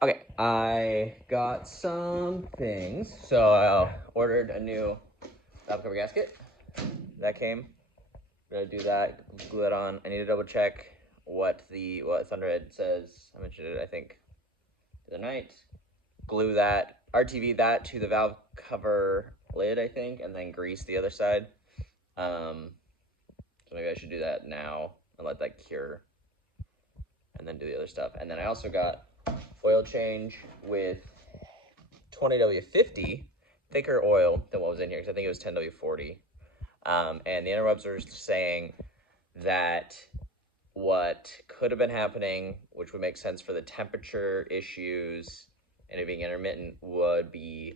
Okay, I got some things. So I ordered a new valve cover gasket. That came. I'm gonna do that, glue it on. I need to double check what Thunderhead says. I mentioned it, I think, the other night. Glue that, RTV that to the valve cover lid, I think, and then grease the other side. So maybe I should do that now and let that cure, and then do the other stuff. And then I also got oil change with 20W50, thicker oil than what was in here, because I think it was 10W40. And the interrupts are saying that what could have been happening, which would make sense for the temperature issues and it being intermittent, would be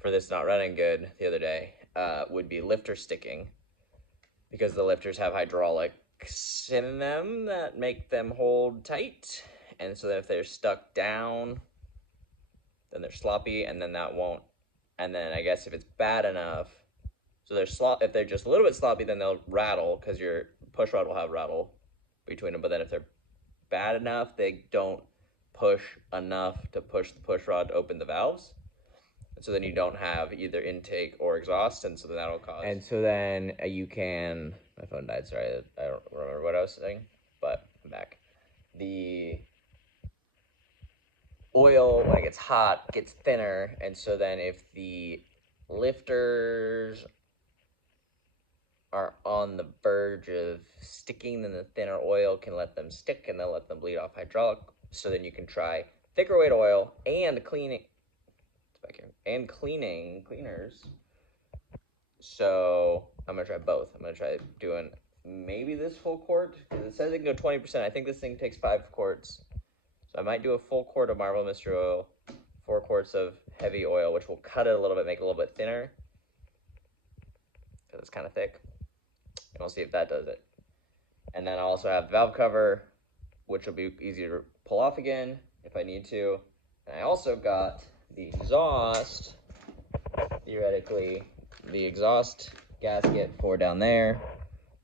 for this not running good the other day, would be lifter sticking, because the lifters have hydraulics in them that make them hold tight. And so that if they're stuck down, then they're sloppy, and then that won't. And then I guess if it's bad enough, so if they're just a little bit sloppy, then they'll rattle, because your push rod will have rattle between them. But then if they're bad enough, they don't push enough to push the push rod to open the valves. And so then you don't have either intake or exhaust, and so then that'll cause. And so then you can. My phone died. Sorry, I don't remember what I was saying, but I'm back. The oil, when it gets hot, gets thinner, and so then if the lifters are on the verge of sticking, then the thinner oil can let them stick, and they'll let them bleed off hydraulic. So then you can try thicker weight oil and cleaning. It's back here, and cleaners. So I'm gonna try both. I'm gonna try doing maybe this full quart, because it says it can go 20%. I think this thing takes 5 quarts. So I might do a full quart of Marble Mystery Oil, 4 quarts of heavy oil, which will cut it a little bit, make it a little bit thinner, because it's kind of thick. And we'll see if that does it. And then I also have valve cover, which will be easy to pull off again if I need to. And I also got the exhaust, theoretically, the exhaust gasket for down there,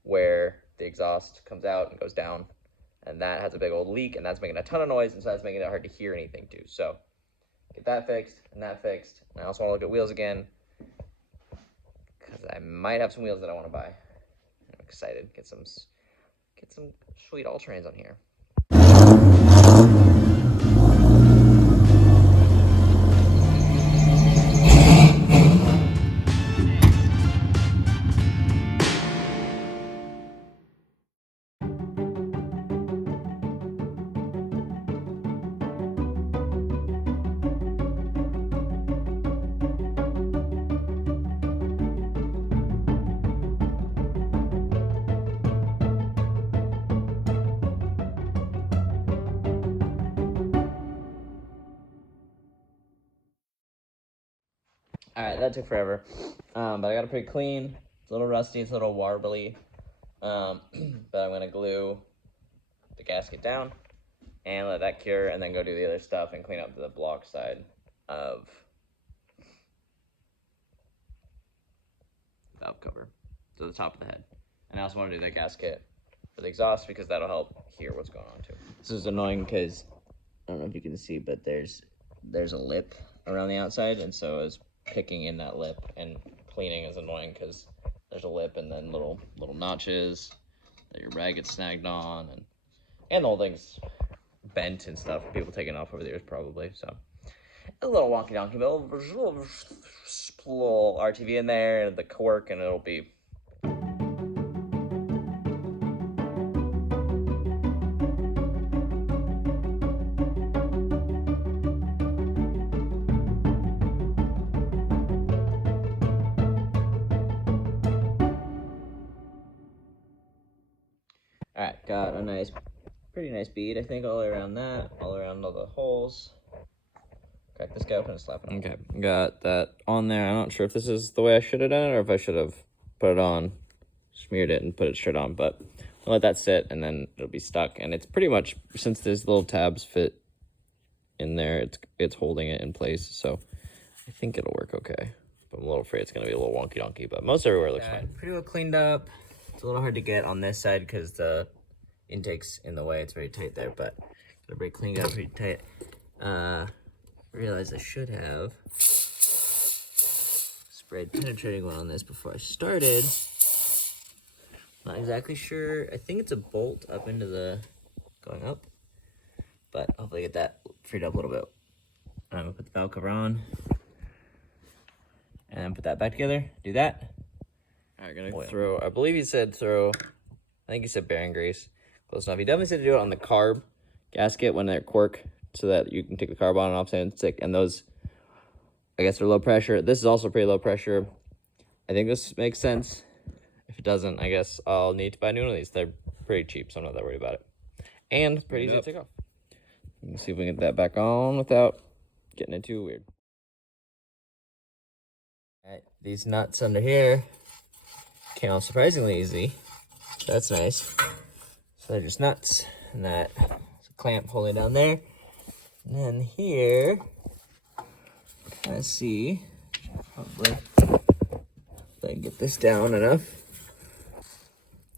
where the exhaust comes out and goes down. And that has a big old leak, and that's making a ton of noise, and so that's making it hard to hear anything too. So get that fixed and that fixed. And I also want to look at wheels again, because I might have some wheels that I want to buy. I'm excited. Get some sweet all-terrains on here. All right, that took forever, but I got it pretty clean. It's a little rusty, it's a little warbly, but I'm gonna glue the gasket down and let that cure, and then go do the other stuff and clean up the block side of the valve cover, to the top of the head. And I also want to do that gasket for the exhaust, because that'll help hear what's going on too. This is annoying because I don't know if you can see, but there's a lip around the outside, and so I was picking in that lip, and cleaning is annoying because there's a lip and then little notches that your rag gets snagged on, and the whole thing's bent and stuff. People taking off over the years probably. So a little wonky donkey, but a little RTV in there and the cork, and it'll be. All right, got a pretty nice bead, I think, all around that, all around all the holes. Crack this guy open and slap it on. Okay, got that on there. I'm not sure if this is the way I should have done it, or if I should have put it on, smeared it, and put it straight on, but I'll let that sit, and then it'll be stuck. And it's pretty much, since these little tabs fit in there, it's holding it in place, so I think it'll work okay. But I'm a little afraid it's going to be a little wonky donkey, but most everywhere looks fine. Pretty well cleaned up. It's a little hard to get on this side because the intake's in the way. It's very tight there, but got pretty cleaned up, pretty tight. Realized I should have sprayed penetrating one on this before I started. Not exactly sure. I think it's a bolt up into the going up, but hopefully get that freed up a little bit. I'm gonna put the valve cover on and put that back together. Do that. All right, gonna throw. I believe he said throw. I think he said bearing grease. Close enough. He definitely said to do it on the carb gasket when they're cork, so that you can take the carb on and off and stick. And those, I guess, are low pressure. This is also pretty low pressure. I think this makes sense. If it doesn't, I guess I'll need to buy a new one of these. They're pretty cheap, so I'm not that worried about it. And pretty easy to take off. Let's see if we can get that back on without getting it too weird. All right, these nuts under here came off surprisingly easy. That's nice. So they're just nuts, and that is a clamp holding down there. And then here, let's see, hopefully I can get this down enough.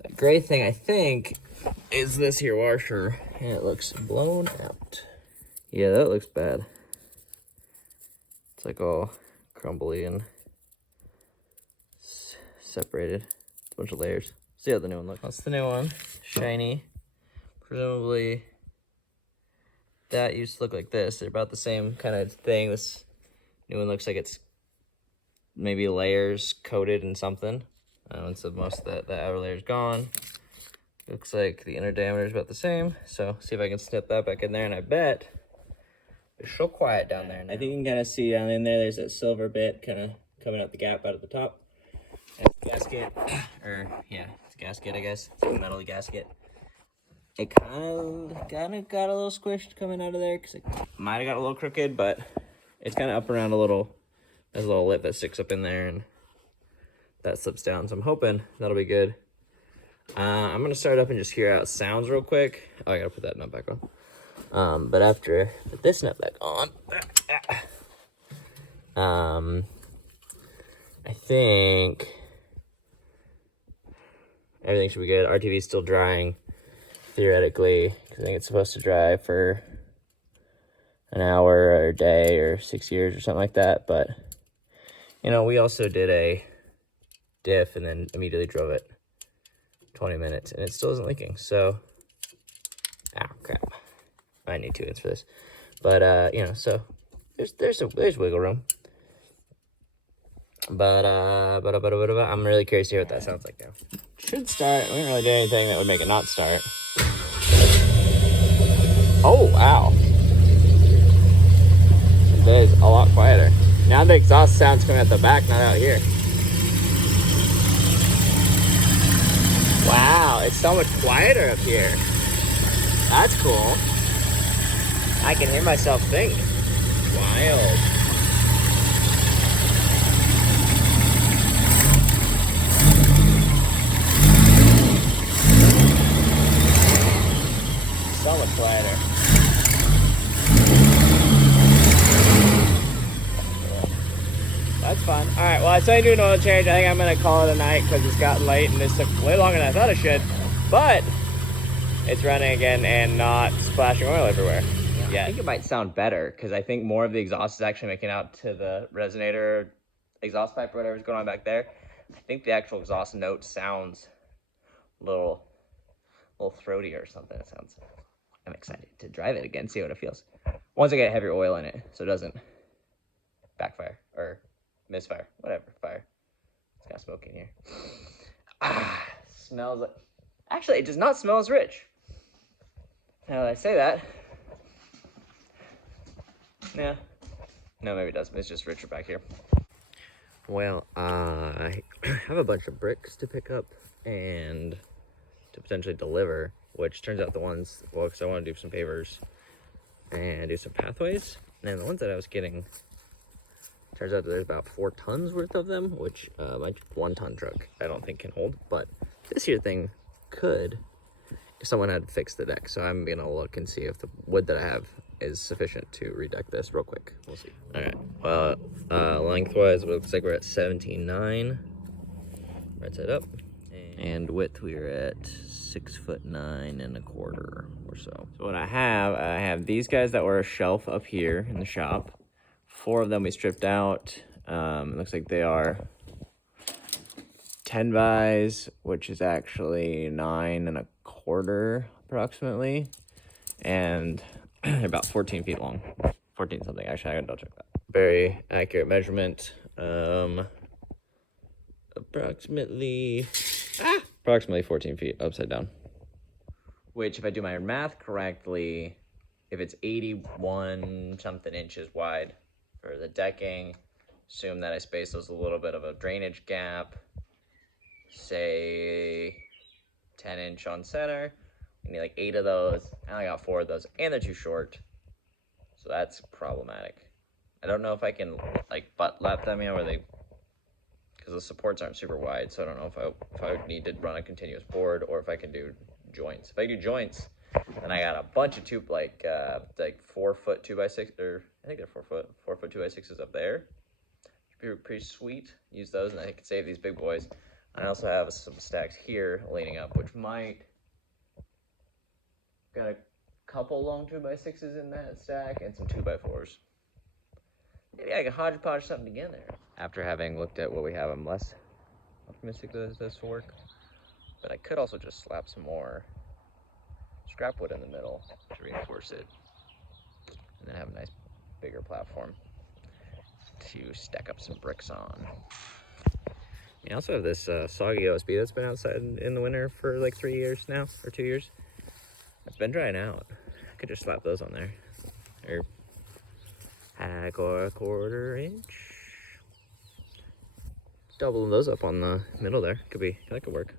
The gray thing, I think, is this here washer, and it looks blown out. Yeah, that looks bad. It's like all crumbly and separated. It's a bunch of layers. See how the new one looks. That's the new one. Shiny. Presumably that used to look like this. They're about the same kind of thing. This new one looks like it's maybe layers coated in something. And so most of the outer layer is gone. Looks like the inner diameter is about the same. So see if I can snip that back in there, and I bet it's so quiet down there now. I think you can kind of see down in there, there's that silver bit kind of coming out the gap out at the top. And the gasket, or yeah, it's a gasket, I guess. It's a metal gasket. It kind of got a little squished coming out of there, because it might have got a little crooked, but it's kind of up around a little. There's a little lip that sticks up in there, and that slips down. So I'm hoping that'll be good. I'm going to start up and just hear out sounds real quick. Oh, I got to put that nut back on. But after I put this nut back on, I think everything should be good. RTV is still drying, theoretically, because I think it's supposed to dry for an hour or a day or 6 years or something like that. But, you know, we also did a diff and then immediately drove it 20 minutes, and it still isn't leaking. So, crap. I need 2 inches for this. But, you know, so there's wiggle room. But I'm really curious to hear what that sounds like now. Should start. We didn't really do anything that would make it not start. Oh, wow. That is a lot quieter. Now the exhaust sound's coming at the back, not out here. Wow, it's so much quieter up here. That's cool. I can hear myself think. Wild. So much quieter. That's fun. All right, well, I saw you do an oil change. I think I'm going to call it a night because it's gotten late and this took way longer than I thought it should. But it's running again and not splashing oil everywhere. Yeah, I think it might sound better because I think more of the exhaust is actually making out to the resonator exhaust pipe or whatever's going on back there. I think the actual exhaust note sounds a little throaty or something. It sounds. I'm excited to drive it again, see what it feels. Once I get heavier oil in it, so it doesn't backfire or misfire, whatever, fire. It's got smoke in here. Smells like, actually, it does not smell as rich. Now that I say that, yeah, no, maybe it does. It's just richer back here. Well, I have a bunch of bricks to pick up and to potentially deliver, which turns out the ones, well, because I want to do some pavers and do some pathways. And the ones that I was getting, turns out that there's about 4 tons worth of them, which my 1-ton truck I don't think can hold. But this here thing could, if someone had fixed the deck. So I'm gonna look and see if the wood that I have is sufficient to redeck this real quick. We'll see. All right. Well, lengthwise, it looks like we're at 17.9. Right side up. And And width, we are at 6'9.25" or so. So what I have these guys that were a shelf up here in the shop. 4 of them we stripped out. It looks like they are 10 bys, which is actually 9 1/4 approximately, and they're about 14 feet long. 14 something, actually, I gotta double check that. Very accurate measurement. Approximately 14 feet upside down. Which, if I do my math correctly, if it's 81 something inches wide for the decking, assume that I space those a little bit of a drainage gap, say 10-inch on center. I need like 8 of those. I only got 4 of those, and they're too short, so that's problematic. I don't know if I can like butt lap them, where they, because the supports aren't super wide, so I don't know if I would need to run a continuous board or if I can do joints. If I do joints, then I got a bunch of 4-foot 2x6, or I think they're 4-foot 2x6s up there. Should be pretty sweet. Use those, and I can save these big boys. I also have some stacks here leaning up, which might got a couple long 2x6s in that stack and some 2x4s. Maybe I can hodgepodge something together. After having looked at what we have, I'm less optimistic that this will work. But I could also just slap some more scrap wood in the middle to reinforce it, and then have a nice bigger platform to stack up some bricks on. I also have this soggy OSB that's been outside in the winter for like 3 years now, or 2 years. It's been drying out. I could just slap those on there, or hack or a 1/4 inch. Double those up on the middle there. That could work.